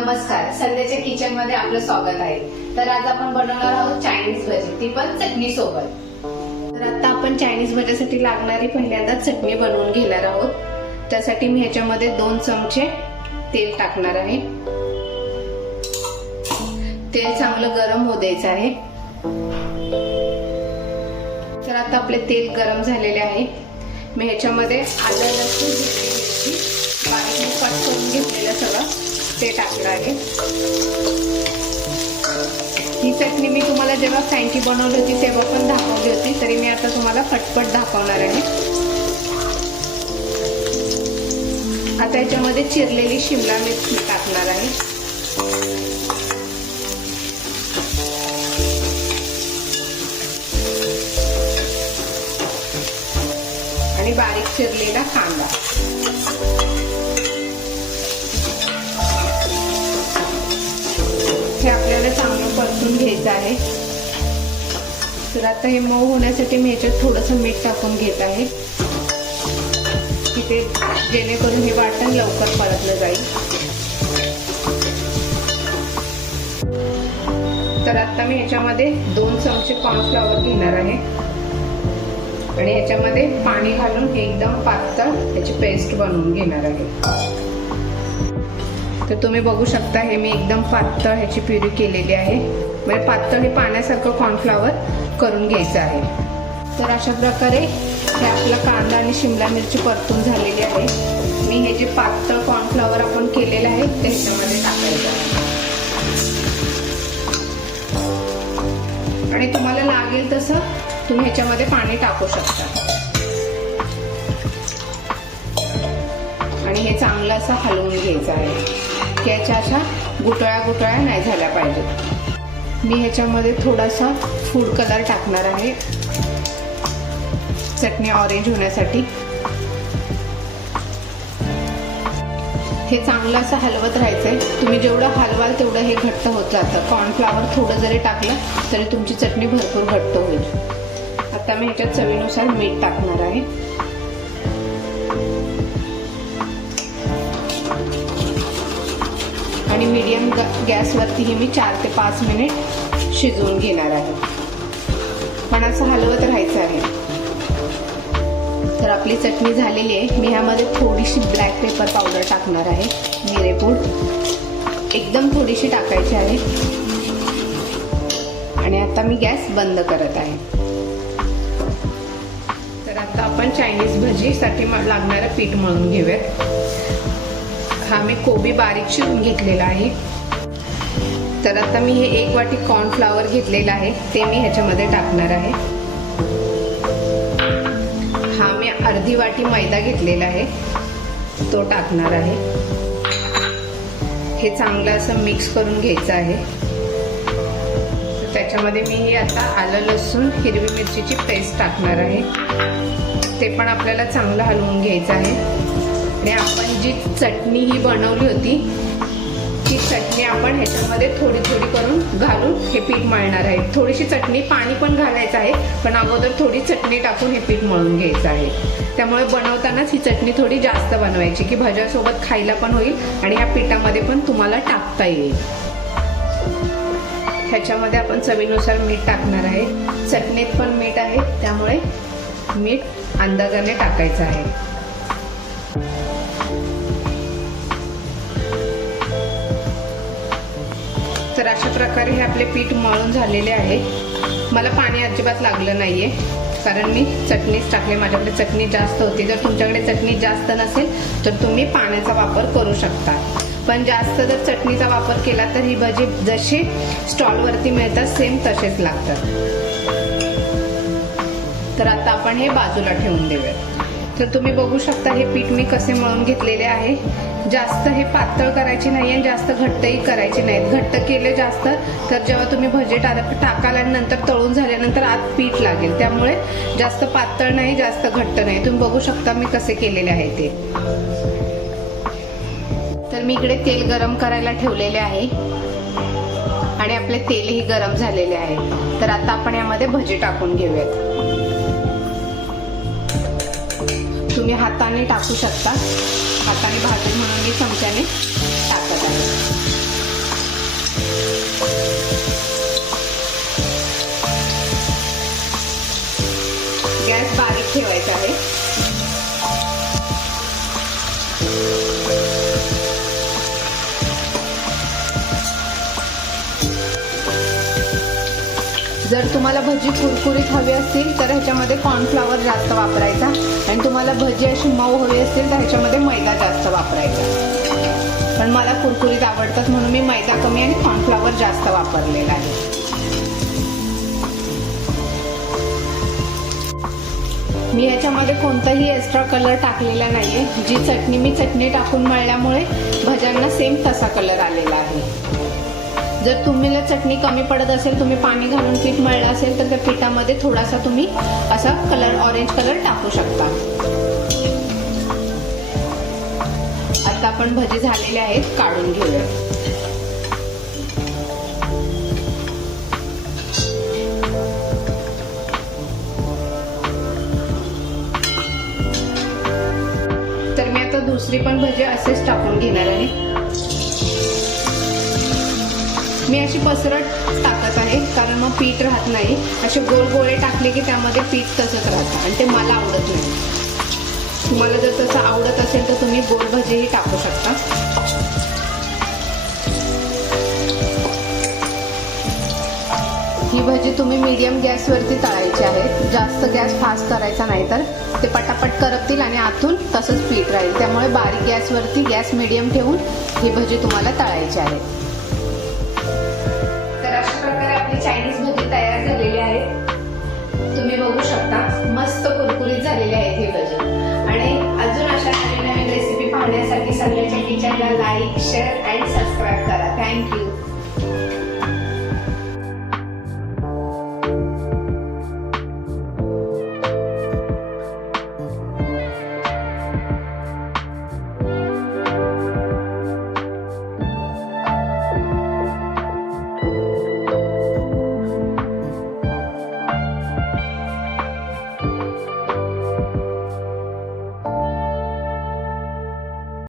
नमस्कार, संध्याच्या किचन मध्ये आपलं स्वागत आहे। तर आज आपण बनवणार आहोत चायनीज भजी, ती पण चटणी सोबत। तर आता आपण चायनीज भजीसाठी लागणारी पहिल्यांदा चटणी बनवून घेणार आहोत। त्यासाठी मी ह्याच्यामध्ये 2 चमचे तेल टाकणार आहे। तेल चांगलं गरम होऊ द्यायचं आहे। तर आता आपले तेल गरम झालेले आहे। मी ह्याच्यामध्ये आलं लसूण बारीक कट करून घेतलेलं सगळं ते टाकलं आहे। ही चटणी मी तुम्हाला जेव्हा फ्रँकी बनवली होती तेव्हा पण दाखवली होती, तरी मी आता तुम्हाला पटपट दाखवणार आहे। आता याच्यामध्ये चिरलेली शिमला मिरची टाकणार आहे। आणि बारीक चिरलेला कांदा। हे आपल्याला चांगलं परतून घ्यायचं आहे। तर आता हे मऊ होण्यासाठी मी याच्यात थोडंसं मीठ टाकून घेत आहे, की ते जेणेकरून हे वाटण लवकर परतलं जाईल। तर आता मी याच्यामध्ये 2 चमचे कॉर्नफ्लॉवर घेणार आहे आणि याच्यामध्ये पाणी घालून एकदम पातळ याची पेस्ट बनवून घेणार आहे। तर तुम्ही बघू शकता हे मी एकदम पातळ ह्याची प्युरी केलेली आहे। म्हणजे पातळ हे पाण्यासारखं कॉर्नफ्लॉवर करून घ्यायचं आहे। तर अशा प्रकारे हे आपला कांदा आणि शिमला मिरची परतून झालेली आहे। मी हे जे पातळ कॉर्नफ्लॉवर आपण केलेलं आहे ते ह्याच्यामध्ये टाकायचं आहे आणि तुम्हाला लागेल तसं तुम्ही ह्याच्यामध्ये पाणी टाकू शकता। आणि हे चांगलं असं हलवून घ्यायचं आहे की याच्या अशा गुटळ्या नाही झाल्या पाहिजेत। मी ह्याच्यामध्ये थोडासा फूड कलर टाकणार आहे चटणी ऑरेंज होण्यासाठी। हे चांगलं असं हलवत राहायचंय। तुम्ही जेवढं हलवाल तेवढं हे घट्ट होत जातं। कॉर्नफ्लॉवर थोडं जरी टाकलं तरी तुमची चटणी भरपूर घट्ट होईल। आता मी ह्याच्यात चवीनुसार मीठ टाकणार आहे आणि मीडियम गॅसवरती ही मी 4 ते 5 मिनिट शिजवून घेणार आहे। पण असं हलवत राहायचं आहे। तर आपली चटणी झालेली आहे। मी ह्यामध्ये थोडीशी ब्लॅक पेपर पावडर टाकणार आहे, मिरेपूड एकदम थोडीशी टाकायची आहे। आणि आता मी गॅस बंद करत आहे। तर आता आपण चायनीज भजीसाठी लागणारं पीठ मळून घेऊयात। हा मी कोबी बारीक चिरून घेतलेला आहे। तर आता मी हे 1 वाटी कॉर्नफ्लॉवर घेतलेला आहे ते मी ह्याच्यामध्ये टाकणार आहे। हा मी अर्धी वाटी मैदा घेतलेला आहे तो टाकणार आहे। हे चांगलं असं मिक्स करून घ्यायचं आहे। त्याच्यामध्ये मी ही आता आलं लसूण हिरवी मिरचीची पेस्ट टाकणार आहे। ते पण आपल्याला चांगलं हलवून घ्यायचं आहे। आणि आपण जी चटणी ही बनवली होती ती चटणी आपण ह्याच्यामध्ये थोडी करून घालून हे पीठ मळणार आहे। थोडीशी चटणी पाणी पण घालायचं आहे, पण अगोदर थोडी चटणी टाकून हे पीठ मळून घ्यायचं आहे। त्यामुळे बनवतानाच ही चटणी थोडी जास्त बनवायची की भज्यासोबत खायला पण होईल आणि ह्या पिठामध्ये पण तुम्हाला टाकता येईल। ह्याच्यामध्ये आपण चवीनुसार मीठ टाकणार आहे। चटणीत पण मीठ आहे त्यामुळे मीठ अंदाजाने टाकायचं आहे। तर अशा प्रकारे हे आपले पीठ मळून झालेले आहे। मला पाणी अजिबात लागलं नाहीये कारण मी चटणीच टाकली। माझ्याकडे चटणी जास्त होती। जर तुमच्याकडे चटणी जास्त नसेल तर तुम्ही पाण्याचा वापर करू शकता, पण जास्त जर चटणीचा वापर केला तर ही भजी जशी स्टॉलवरती मिळतात सेम तसेच लागतात। तर आता आपण हे बाजूला ठेवून देऊयात। तर तुम्ही बघू शकता हे पीठ मी कसे मळून घेतलेले आहे। जास्त हे पातळ करायचे नाही आणि जास्त घट्टही करायचे नाहीत। घट्ट केले जास्त तर जेव्हा तुम्ही भजी टाकाल आणि नंतर तळून झाल्यानंतर आत पीठ लागेल। त्यामुळे जास्त पातळ नाही जास्त घट्ट नाही। तुम्ही बघू शकता मी कसे केलेले आहे ते। तर मी इकडे तेल गरम करायला ठेवलेले आहे आणि आपले तेलही गरम झालेले आहे। तर आता आपण यामध्ये भजी टाकून घेऊयात। तुम्ही हाताने टाकू शकता, हाताने भाजून म्हणून मी चमच्याने टाकत आहे। जर तुम्हाला भजी कुरकुरीत हवी असतील तर ह्याच्यामध्ये कॉर्नफ्लॉवर जास्त वापरायचा, आणि तुम्हाला भजी अशी मऊ हवी असतील तर ह्याच्यामध्ये मैदा जास्त वापरायचा. पण मला कुरकुरीत आवडतात म्हणून मी मैदा कमी आणि कॉर्नफ्लॉवर जास्त वापरलेला आहे. मी याच्यामध्ये कोणताही एक्स्ट्रा कलर टाकलेला नाहीये. जी चटणी मी चटणी टाकून मळल्यामुळे भज्यांना सेम तसा कलर आलेला आहे. जर तुम्हाला चटणी कमी पडत असेल, तुम्ही पाणी घालून पीठ मळलं असेल तर त्या पिठामध्ये थोडासा तुम्ही असा कलर ऑरेंज कलर टाकू शकता. आता आपण भजी झालेले आहेत, काढून घेऊया. तर मी आता दुसरी पण भजी असेच टाकून घेणार आहे. मी अशी पसरट टाकत आहे कारण मग पीठ राहत नाही. असे गोल गोळे टाकले की त्यामध्ये पीठ तसंच राहतं आणि ते मला आवडत नाही. तुम्हाला जर तसं आवडत असेल तर तुम्ही गोल भजीही टाकू शकता. ही भजी तुम्ही मीडियम गॅसवरती तळायची आहे. जास्त गॅस फास्ट करायचा नाही तर ते पटापट करपतील आणि आतून तसंच पीठ राहील. त्यामुळे बारीक गॅसवरती गॅस मीडियम ठेवून ही भजी तुम्हाला तळायची आहे. तर अशा प्रकारे आपली चायनीज भजी तयार झालेली आहे. तुम्ही बघू शकता मस्त कुरकुरीत झालेली आहे ही भजी. आणि अजून अशा नवीन नवीन रेसिपी पाहण्यासाठी सगळ्याच्या किचनला लाईक, शेअर आणि सबस्क्राईब करा. थँक्यू.